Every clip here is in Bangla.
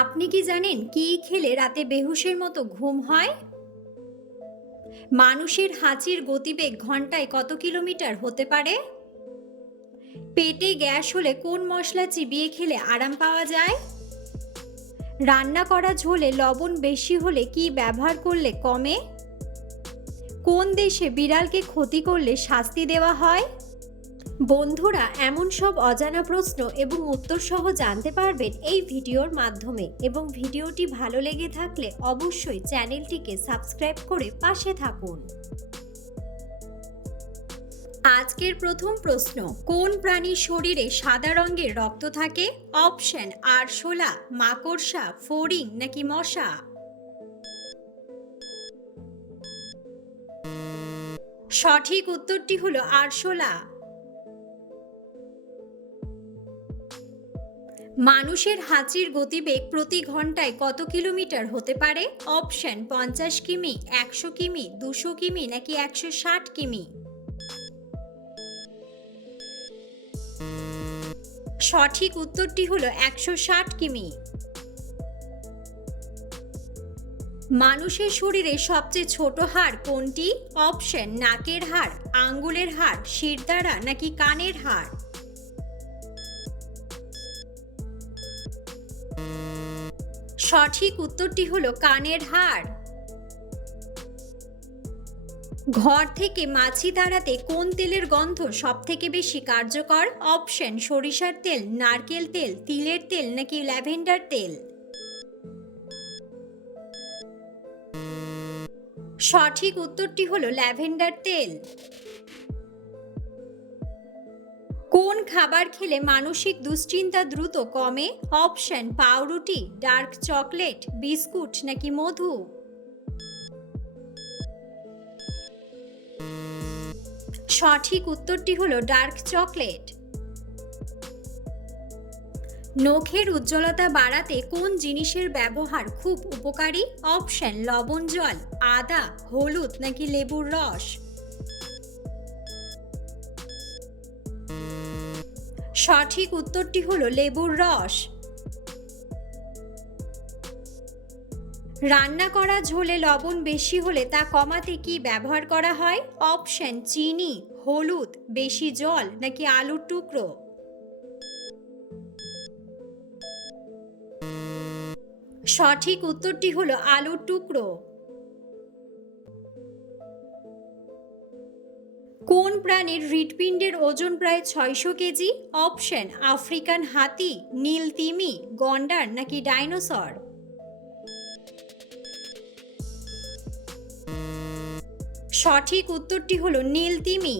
আপনি কি জানেন কি খেলে রাতে বেহুশের মতো ঘুম হয়? মানুষের হাঁচির গতিবেগ ঘন্টায় কত কিলোমিটার হতে পারে? পেটে গ্যাস হলে কোন মশলা চিবিয়ে খেলে আরাম পাওয়া যায়? রান্না করা ঝোলে লবণ বেশি হলে কি ব্যবহার করলে কমে? কোন দেশে বিড়ালকে ক্ষতি করলে শাস্তি দেওয়া হয়? বন্ধুরা, এমন সব অজানা প্রশ্ন এবং উত্তর সহ জানতে পারবেন এই ভিডিওর মাধ্যমে, এবং ভিডিওটি ভালো লেগে থাকলে অবশ্যই চ্যানেলটিকে সাবস্ক্রাইব করে পাশে থাকুন। আজকের প্রথম প্রশ্ন, কোন প্রাণীর শরীরে সাদা রঙের রক্ত থাকে? অপশন: আরশোলা, মাকড়সা, ফড়িং নাকি মশা? সঠিক উত্তরটি হলো আরশোলা। মানুষের হাঁচির গতিবেগ প্রতি ঘন্টায় কত কিলোমিটার হতে পারে? অপশন: 50 কিমি, 100 কিমি, 200 কিমি নাকি 160 কিমি? সঠিক উত্তরটি হলো 160 কিমি। মানুষের শরীরে সবচেয়ে ছোট হাড় কোনটি? অপশন: নাকের হাড়, আঙ্গুলের হাড়, শিরদাঁড়া নাকি কানের হাড়? সঠিক উত্তরটি হলো কানের হাড়। ঘর থেকে মাছি তাড়াতে কোন তেলের গন্ধ সব থেকে বেশি কার্যকর? অপশন: সরিষার তেল, নারকেল তেল, তিলের তেল নাকি ল্যাভেন্ডার তেল? সঠিক উত্তরটি হলো ল্যাভেন্ডার তেল। কোন খাবার খেলে মানসিক দুশ্চিন্তা দ্রুত কমে? অপশন: পাউরুটি, ডার্ক চকলেট, বিস্কুট নাকি মধু? সঠিক উত্তরটি হলো ডার্ক চকলেট। নখের উজ্জ্বলতা বাড়াতে কোন জিনিসের ব্যবহার খুব উপকারী? অপশন: লবণ জল, আদা, হলুদ নাকি লেবুর রস? সঠিক উত্তরটি হলো লেবুর রস। রান্না করা ঝোলে লবণ বেশি হলে তা কমাতে কি ব্যবহার করা হয়? অপশন: চিনি, হলুদ, বেশি জল নাকি আলুর টুকরো? সঠিক উত্তরটি হলো আলুর টুকরো। কোন প্রাণীর হৃৎপিণ্ডের ওজন প্রায় 600 কেজি? অপশন: আফ্রিকান হাতি, নীল তিমি, গন্ডার নাকি ডাইনোসর? সঠিক উত্তরটি হলো নীল তিমি।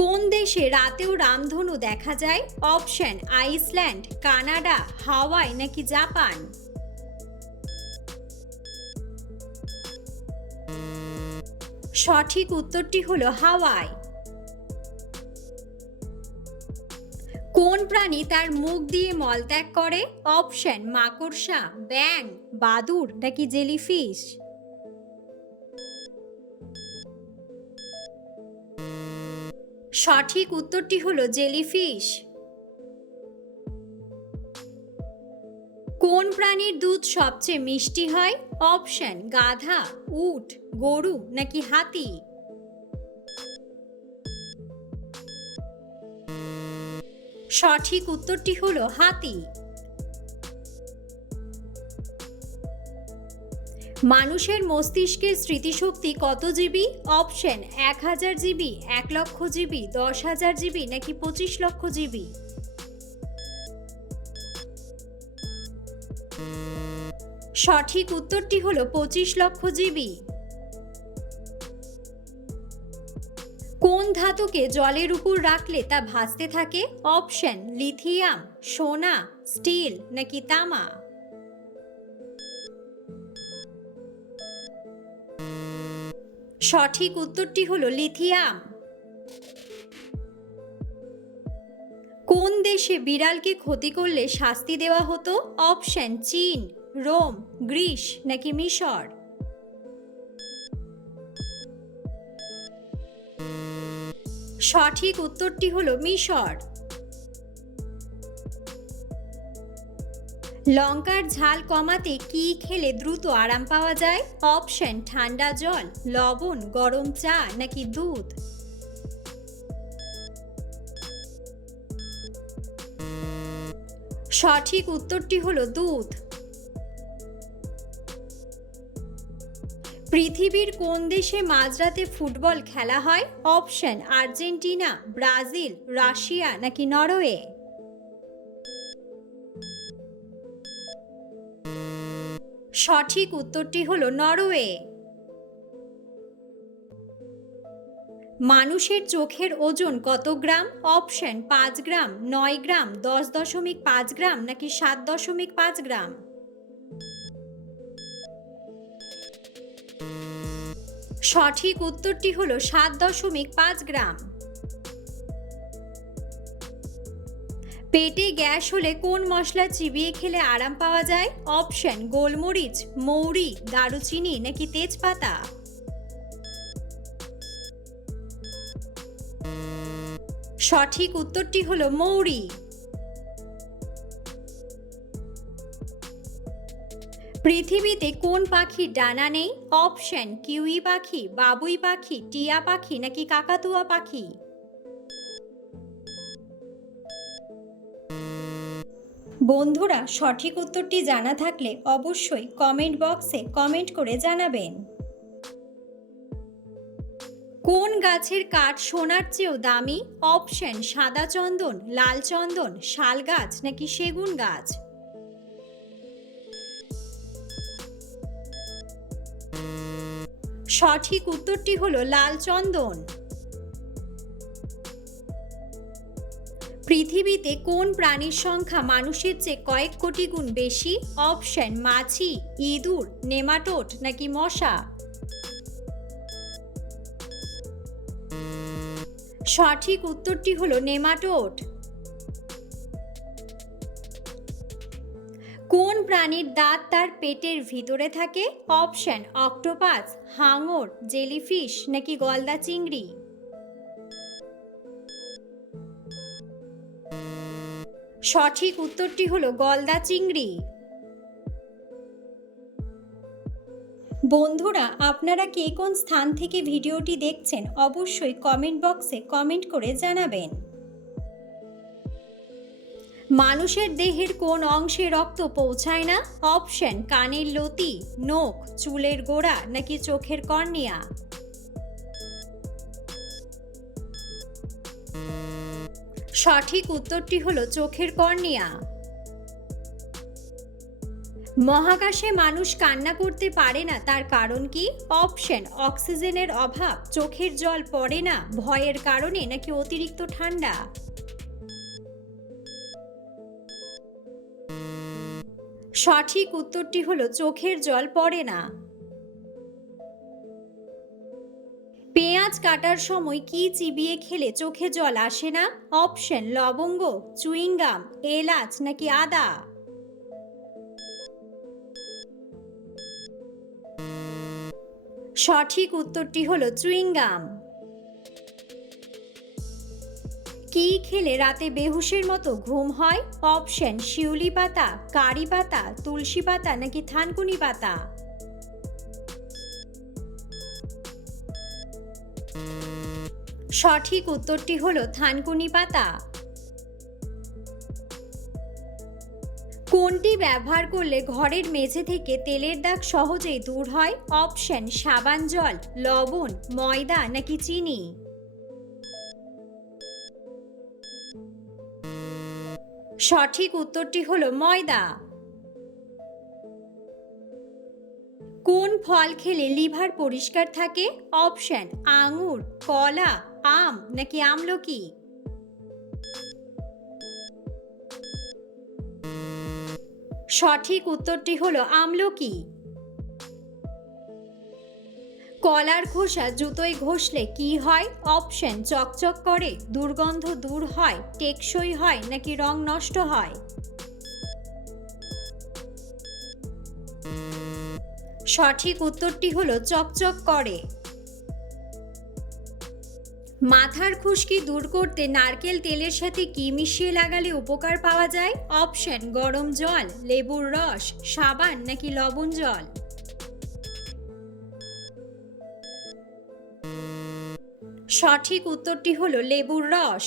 কোন দেশে রাতেও রামধনু দেখা যায়? অপশন: আইসল্যান্ড, কানাডা, হাওয়াই নাকি জাপান? সঠিক উত্তরটি হলো হাওয়াই। কোন প্রাণী তার মুখ দিয়ে মলত্যাগ করে? অপশন: মাকড়সা, ব্যাঙ, বাদুড় নাকি জেলিফিশ? সঠিক উত্তরটি হলো জেলিফিশ। কোন প্রাণীর দুধ সবচেয়ে মিষ্টি হয়? অপশন: গাধা, উট, গরু নাকি হাতি? সঠিক উত্তরটি হলো হাতি। মানুষের মস্তিষ্কের স্মৃতিশক্তি কত জিবি? অপশন: 1000 জিবি, 1 লক্ষ জিবি, 10,000 জিবি নাকি 25 লক্ষ জিবি? সঠিক উত্তরটি হলো 25 লক্ষ জিবি। কোন ধাতুকে জলের উপর রাখলে তা ভাসতে থাকে? অপশন: লিথিয়াম, সোনা, স্টিল নাকি তামা? সঠিক উত্তরটি হলো লিথিয়াম। কোন দেশে বিড়ালকে ক্ষতি করলে শাস্তি দেওয়া হতো? অপশন: চীন, রোম, গ্রিস নাকি মিশর? সঠিক উত্তরটি হলো মিশর। লঙ্কার ঝাল কমাতে কি খেলে দ্রুত আরাম পাওয়া যায়? অপশন ঠান্ডা জল, লবণ, গরম চা নাকি দুধ? সঠিক উত্তরটি হলো দুধ। পৃথিবীর কোন দেশে মাঝরাতে ফুটবল খেলা হয়? অপশন আর্জেন্টিনা, ব্রাজিল, রাশিয়া নাকি নরওয়ে? সঠিক উত্তরটি হলো নরওয়ে। মানুষের চোখের ওজন কত গ্রাম? অপশন 5 গ্রাম, 9 গ্রাম, 10.5 গ্রাম নাকি 7.5 গ্রাম? সঠিক উত্তরটি হলো 7.5 গ্রাম। পেটে গ্যাস হলে কোন মশলা চিবিয়ে খেলে আরাম পাওয়া যায়? অপশন গোলমরিচ, মৌরি, দারুচিনি নাকি তেজপাতা? সঠিক উত্তরটি হলো মৌরি। পৃথিবীতে কোন পাখির ডানা নেই? অপশন কিউই পাখি, বাবুই পাখি, টিয়া পাখি নাকি কাকাতুয়া পাখি? বন্ধুরা, সঠিক উত্তরটি জানা থাকলে অবশ্যই কমেন্ট বক্সে কমেন্ট করে জানাবেন। কোন গাছের কাঠ সোনার চেয়েও দামি? অপশন সাদা চন্দন, লাল চন্দন, শাল গাছ নাকি সেগুন গাছ? সঠিক উত্তরটি হলো লাল চন্দন। পৃথিবীতে কোন প্রাণীর সংখ্যা মানুষের চেয়ে কয়েক কোটি গুণ বেশি? অপশন মাছি, ইঁদুর, নেমাটোড নাকি মশা? সঠিক উত্তরটি হলো নেমাটোড। কোন প্রাণীর দাঁত তার পেটের ভিতরে থাকে? অপশন অক্টোপাস, হাঙর, জেলিফিশ নাকি গলদা চিংড়ি? সঠিক উত্তরটি হলো গলদা চিংড়ি। বন্ধুরা, আপনারা কে কোন স্থান থেকে ভিডিওটি দেখছেন অবশ্যই কমেন্ট বক্সে কমেন্ট করে জানাবেন। মানুষের দেহের কোন অংশে রক্ত পৌঁছায় না? অপশন কানের লতি, নখ, চুলের গোড়া নাকি চোখের কর্নিয়া? সঠিক উত্তরটি হলো চোখের কর্নিয়া। মহাকাশে মানুষ কান্না করতে পারে না, তার কারণ কি? অপশন অক্সিজেনের অভাব, চোখের জল পড়ে না, ভয়ের কারণে নাকি অতিরিক্ত ঠান্ডা? সঠিক উত্তরটি হলো চোখের জল পড়ে না। পেঁয়াজ কাটার সময় কি চিবিয়ে খেলে চোখে জল আসে না? অপশন লবঙ্গ, চুইংগাম, এলাচ নাকি আদা? সঠিক উত্তরটি হলো চুইংগাম। কি খেলে রাতে বেহুশের মতো ঘুম হয়? অপশন শিউলি পাতা, কারি পাতা, তুলসী পাতা নাকি থানকুনি পাতা? সঠিক উত্তরটি হলো থানকুনি পাতা। কোনটি ব্যবহার করলে ঘরের মেঝে থেকে তেলের দাগ সহজেই দূর হয়? অপশন সাবান জল, লবণ, ময়দা নাকি চিনি? সঠিক উত্তরটি হলো ময়দা। কোন ফল খেলে লিভার পরিষ্কার থাকে? অপশন আঙুর, কলা, আম নাকি আমলকি? সঠিক উত্তরটি হলো আমলকি। কলার খোসা জুতোয় ঘষলে কি হয়? অপশন চকচক করে, দুর্গন্ধ দূর হয়, টেকসই হয় নাকি রং নষ্ট হয়? সঠিক উত্তরটি হলো চকচক করে। মাথার খুশকি দূর করতে নারকেল তেলের সাথে কি মিশিয়ে লাগালে উপকার পাওয়া যায়? অপশন গরম জল, লেবুর রস, সাবান নাকি লবণ জল। সঠিক উত্তরটি হলো লেবুর রস।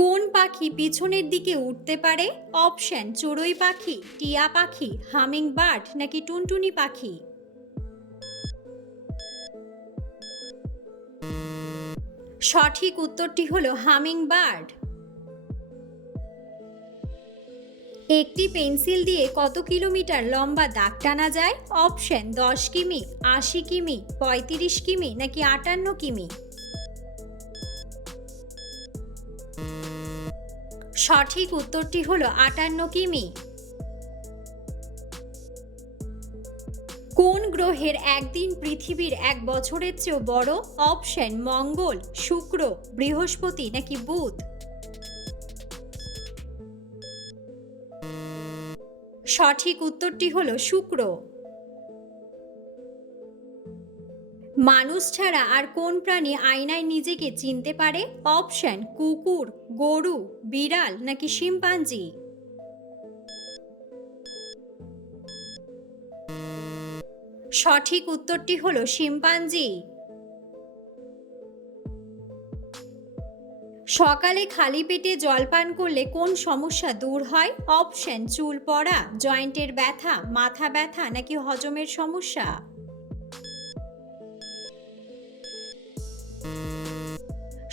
কোন পাখি পিছনের দিকে উঠতে পারে? অপশন চড়ুই পাখি, টিয়া পাখি, হামিং বার্ড নাকি টুনটুনি পাখি। সঠিক উত্তরটি হলো হামিং বার্ড। একটি পেন্সিল দিয়ে কত কিলোমিটার লম্বা দাগ টানা যায়? অপশন 10 কিমি, 80 কিমি, 35 কিমি নাকি 58 কিমি। সঠিক উত্তরটি হলো 58 কিমি। কোন গ্রহের একদিন পৃথিবীর 1 বছরের চেয়েও বড়? অপশন মঙ্গল, শুক্র, বৃহস্পতি নাকি বুধ। সঠিক উত্তরটি হলো শুক্র। মানুষ ছাড়া আর কোন প্রাণী আয়নায় নিজেকে চিনতে পারে? অপশন কুকুর, গরু, বিড়াল নাকি শিম্পাঞ্জি। সঠিক উত্তরটি হলো শিম্পাঞ্জি। সকালে খালি পেটে জল পান করলে কোন সমস্যা দূর হয়? অপশন চুল পড়া, জয়েন্টের ব্যথা, মাথা ব্যথা নাকি হজমের সমস্যা।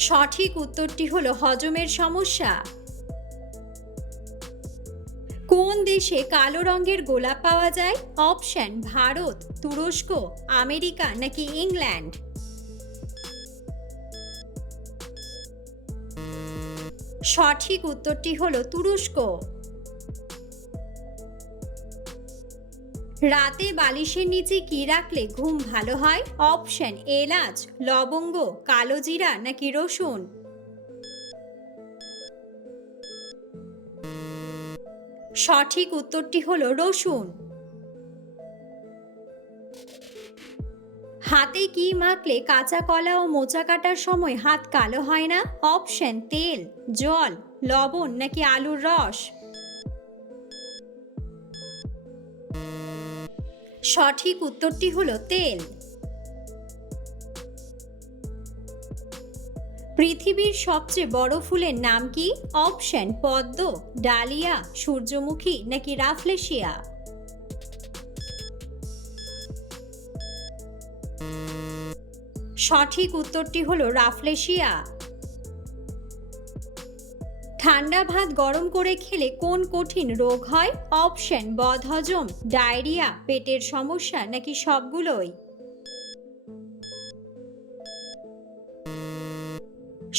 সঠিক উত্তরটি হলো হজমের সমস্যা। কোন দেশে কালো রঙের গোলাপ পাওয়া যায়? অপশন ভারত, তুরস্ক, আমেরিকা নাকি ইংল্যান্ড। সঠিক উত্তরটি হলো তুরস্ক। রাতে বালিশের নিচে কি রাখলে ঘুম ভালো হয়? অপশন এলাচ, লবঙ্গ, কালো জিরা নাকি রসুন। সঠিক উত্তরটি হলো রসুন। হাতে কি মাখলে কাঁচা কলা ও মোচা কাটার সময় হাত কালো হয় না? অপশন তেল, জল, লবণ নাকি আলুর রস। সঠিক উত্তরটি হলো তেল। পৃথিবীর সবচেয়ে বড় ফুলের নাম কি? অপশন পদ্ম, ডালিয়া, সূর্যমুখী নাকি রাফলেশিয়া। সঠিক উত্তরটি হলো রাফলেশিয়া। ঠান্ডা ভাত গরম করে খেলে কোন কঠিন রোগ হয়? অপশন বদহজম, ডায়রিয়া, পেটের সমস্যা নাকি সবগুলোই।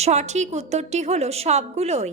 সঠিক উত্তরটি হলো সবগুলোই।